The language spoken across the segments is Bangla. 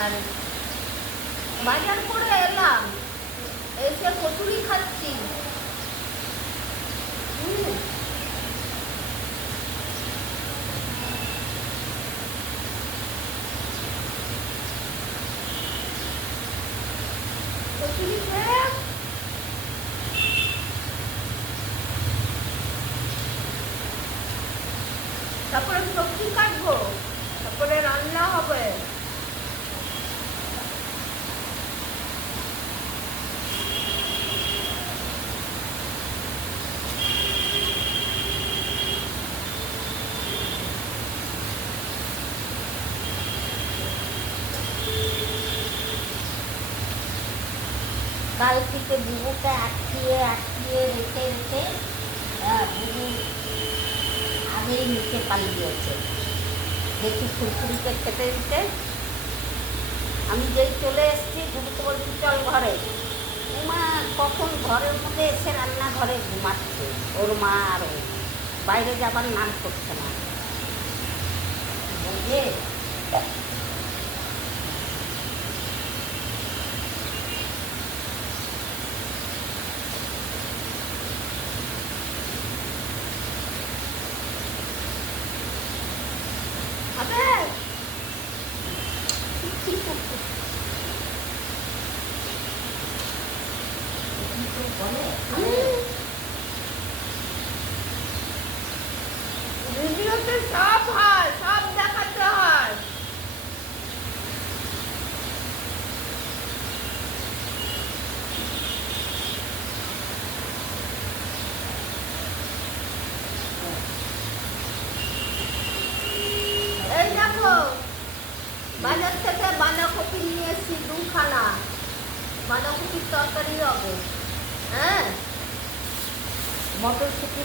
আর বাজার করে এলাম, এসে কচুরি খাচ্ছি। কচুরি খেয়ে তারপরে সবজি কাটবো, তারপরে রান্না হবে। কাল থেকে বুবুকে আটকিয়ে রেখে বুবু আগেই নিচে পালিয়েছে। দেখি ফুলফুলিকে খেতে দিতে, আমি যেই চলে এসেছি বুবুকে বলছি চল ঘরে। মা কখন ঘরের মধ্যে এসে রান্নাঘরে ঘুমাচ্ছে, ওর মা আর ও বাইরে যাবার নাম করছে না। বুঝে ভিডিওতে সব হয়, সব দেখাতে হয়। এই দেখো, বাজার থেকে বাঁধাকপি নিয়ে এসেছি 2খানা। বাঁধাকপির তরকারি হবে। হ্যাঁ, মটরশুঁটি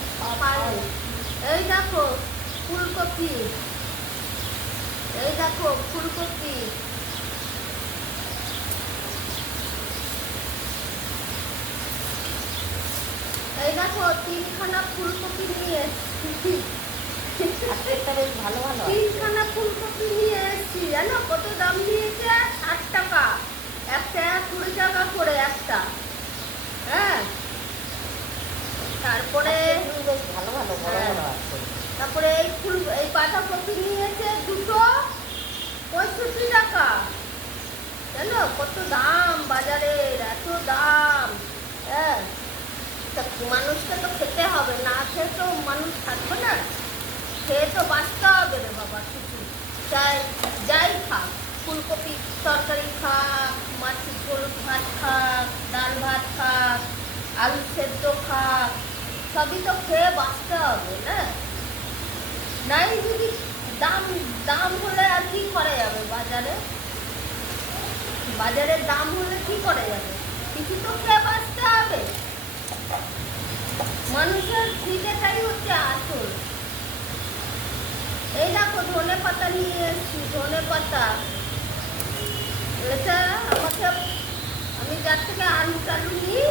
এই দেখো ফুলকপি, এই দেখো ফুলকপি। এই দেখো 3খানা ফুলকপি নিয়ে এসেছি। বেশ ভালো ভালো 3খানা ফুলকপি নিয়ে এসেছি। জানো কত দাম নিয়েছে? 60 টাকা একটা, 20 টাকা করে একটা। হ্যাঁ, তারপরে বেশ ভালো ভালো বড় বড় আছে। তারপরে এই বাঁধাকপি নিয়েছে 2টো 65 টাকা। জানো কত দাম বাজারের, এত দাম। হ্যাঁ, তা মানুষকে তো খেতে হবে, না খেয়ে তো মানুষ থাকবে না। খেয়ে তো বাঁচতে হবে রে বাবা। কিছু যাই খাক, ফুলকপি তরকারি খাক, মাছের ঝোল ভাত খাক, ডাল ভাত খাক, আলু সেদ্ধ খাক, সবই তো খেয়ে বাঁচতে হবে না। নাই যদি দাম হলে আর কি করা যাবে? বাজারের দাম হলে কি করা যাবে? কিছু তো খেয়ে বাঁচতে হবে। মানুষের খিদেটাই হচ্ছে আসল। এই দেখো ধনে পাতা নিয়ে এসেছি, ধনে পাতা। এটা আমাকে, আমি যার থেকে আলু টালু নিই,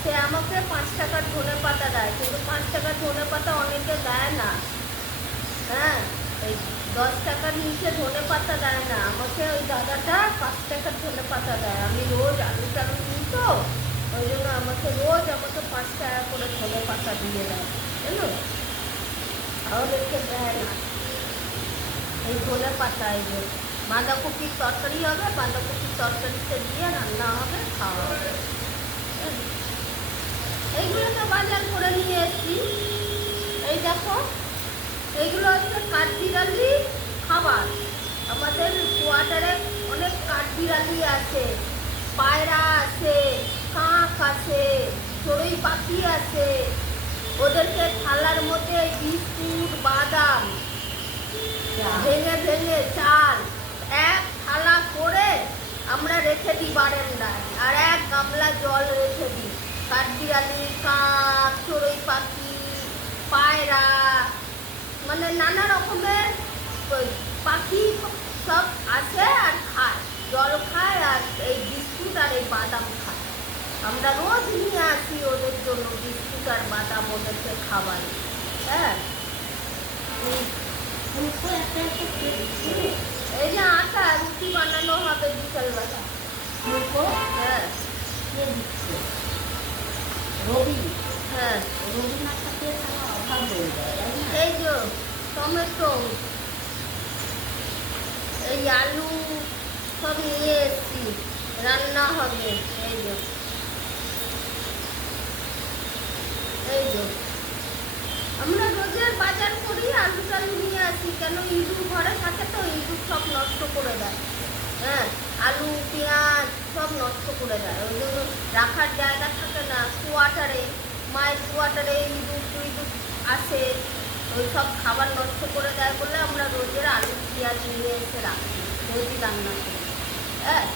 সে আমাকে 5 টাকার ধনে পাতা দেয়, কিন্তু 5 টাকার ধনে পাতা অনেকে দেয় না। হ্যাঁ, এই 10 টাকার নিচে ধনে পাতা দেয় না। আমাকে ওই দাদাটা 5 টাকার ধনে পাতা দেয়। আমি রোজ আলু টালু নিই তো, ওই জন্য আমাকে 5 টাকা করে ধনে পাতা দিয়ে দেয়, জানো। ওদেরকে দেয় না। এই ধনে পাতা, এই যে বাঁধাকপির তরকারি হবে, বাঁধাকপির তরকারিতে দিয়ে রান্না হবে, খাওয়া হবে। এইগুলো তো বাজার করে নিয়ে এসেছি। এই দেখো, এইগুলো হচ্ছে কাঠবিড়ালি খাবার। আমাদের কোয়ার্টারে অনেক কাঠবিড়ালি আছে, পায়রা আছে, কাক আছে, চড়ুই পাখি আছে। ওদেরকে থালার মধ্যে বিস্কুট, বাদাম, ভেঙে ভেঙে চাল এক থালা করে আমরা রেখে দিই বারান্দায়, আর 1 গামলা জল রেখে দিই। কাঠবিড়ালি, কাক, চড়ুই পাখি, পায়রা, মানে নানা রকমের পাখি সব আসে আর খায়, জল খায়, আর এই বিস্কুট আর এই বাদাম খায়। আমরা রোজ নিয়ে আসি ওদের জন্য বিস্কুট আর বাদাম, ওদেরকে খাবার। হ্যাঁ, এই যে আটা রুটি বানানো হবে দেখো হ্যাঁ কে দিচ্ছে, রবি। হ্যাঁ রবি না থাকলে তাহলে অভাব হয়ে যায়, তাই না? এই যে টমেটো, এই আলু সব নিয়ে এসছি, রান্না হবে। এই যে এই যে আমরা রোজের বাজার করি, আলু টালু নিয়ে আসি, কেন ইঁদুর ঘরে থাকে তো ইঁদুর সব নষ্ট করে দেয়। হ্যাঁ, আলু পেঁয়াজ সব নষ্ট করে দেয়, ওই জন্য রাখার জায়গা থাকে না। কোয়ার্টারে, মায়ের কোয়ার্টারে ইঁদুর টিঁদুর আসে, ওই সব খাবার নষ্ট করে দেয় বলে আমরা রোজের আলু পেঁয়াজ নিয়ে এসে রাখি, রোজই রান্না করি। হ্যাঁ,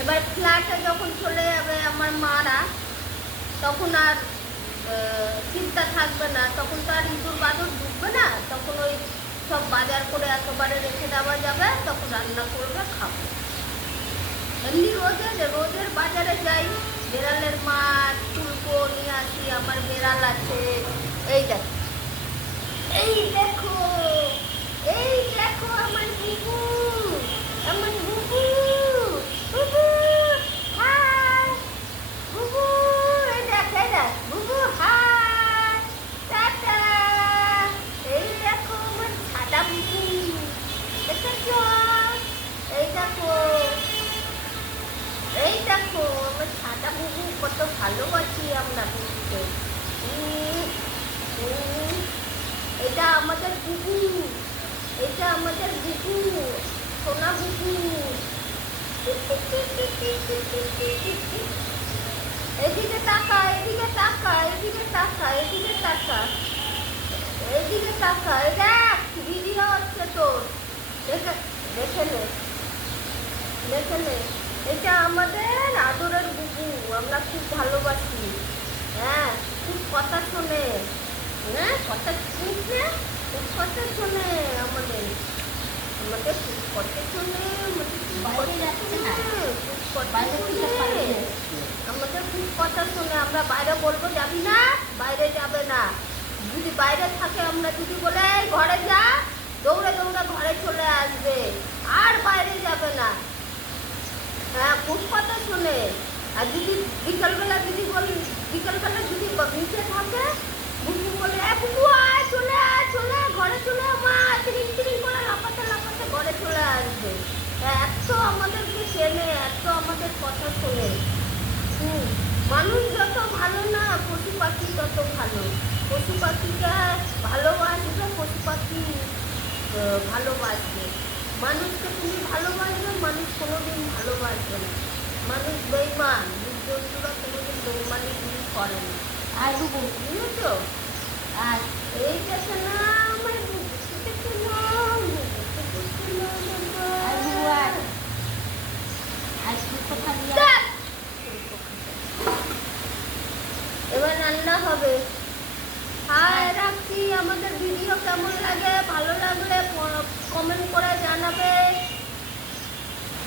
এবার ফ্ল্যাটে যখন চলে যাবে আমার মারা, তখন আর চিন্তা থাকবে না, তখন তো আর ইঁদুর বাদর ঢুকবে না, তখন ওই সব বাজার করে একেবারে রেখে দেওয়া যাবে, তখন রান্না করবে খাবো। এমনি রোজের বাজারে যাই, বেড়ালের মাছ তুলবো নিয়ে আসি, আমার বেড়াল আছে। এই দেখো, এই দেখো, এই দেখো আমার বুবু, আমার বুবু, বুবু হাই, বুবু এই দেখ, এই দেখ বুবু হাই, টাটা। এই দেখো আমার সাদা বুবু, দেখেছো? এই দেখো, এই দেখো আমার সাদা বুবু, কত ভালোবাসি আমরা বুবুকে। এটা আমাদের বুবু, এটা আমাদের বুবু, সোনা বুবু। এদিকে তাকা, এদিকে তাকা, এদিকে তাকা, এদিকে তাকা, এদিকে তাকা, দেখ ভিডিও হচ্ছে তোর, দেখে দেখে নে, দেখে নে। এটা আমাদের আদরের বুবু, আমরা খুব ভালোবাসি। হ্যাঁ, খুব কথা শোনে। হ্যাঁ, কথা শুনছে, খুব কথা শোনে আমাদের, আমাদের খুব কথা শোনে, আমাদের খুব বাইরে কথা যাচ্ছে না, শোনে, খুব কথা বাইরে থেকে শোনে। পালিয়ে যাচ্ছে। আমাদের খুব কথা শোনে, আমরা বাইরে বলবো যাবি না, বাইরে যাবে না। যদি বাইরে থাকে আমরা যদি বলে "এই ঘরে যা", দৌড়ে দৌড়ে ঘরে চলে আসবে, আর বাইরে যাবে না। হ্যাঁ, খুব কথা শোনে। আর যদি বিকালবেলা যদি বলি, বিকালবেলা যদি নিচে থাকে, বুবু বলে "এ বুবু আয়, চলে আয়, চলে আয়, ঘরে চলে আয় মা", তিরিং তিরিং করে লাফাতে লাফাতে ঘরে চলে আসবে। এত আমাদেরকে চেনে, এত আমাদের কথা শোনে। মানুষ যত ভালো না, পশু পাখি তত ভালো। পশু পাখিকে ভালোবাসবে, পশু পাখি ভালোবাসবে। মানুষকে তুমি ভালোবাসবে, মানুষ কোনোদিন ভালোবাসবে না। মানুষ বেইমান, জীবজন্তুরা কোনোদিন বেইমানি করে না। আর বুবু, বুঝেছো? আর এই দেখে না আমার বুবুকে, দেখে না বুবুকে, দেখে না বাবা। আর বুবু, আর কি কোথা দিয়ে দেখ! এবার রান্না হবে। হাই, রাখছি। আমাদের ভিডিও কেমন লাগে, ভালো লাগলে কমেন্ট করে জানাবে,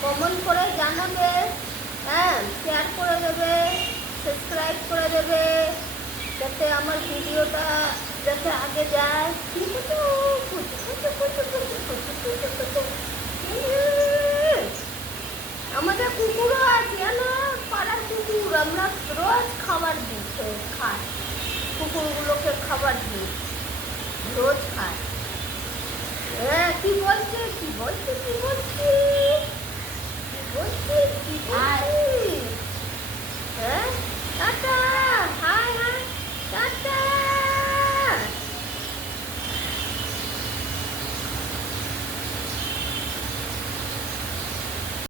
কমেন্ট করে জানাবে। হ্যাঁ, শেয়ার করে দেবে, সাবস্ক্রাইব করে দেবে, যাতে আমার ভিডিওটা যাতে আগে যায়। আমাদের কুকুরও আছে, জানো, পাড়ার কুকুর, আমরা রোজ খাবার দিই, খাই, কুকুরগুলোকে খাবার দিই, রোজ খায়। হ্যাঁ, কি বলছে, কি বলছে, কি বলছে?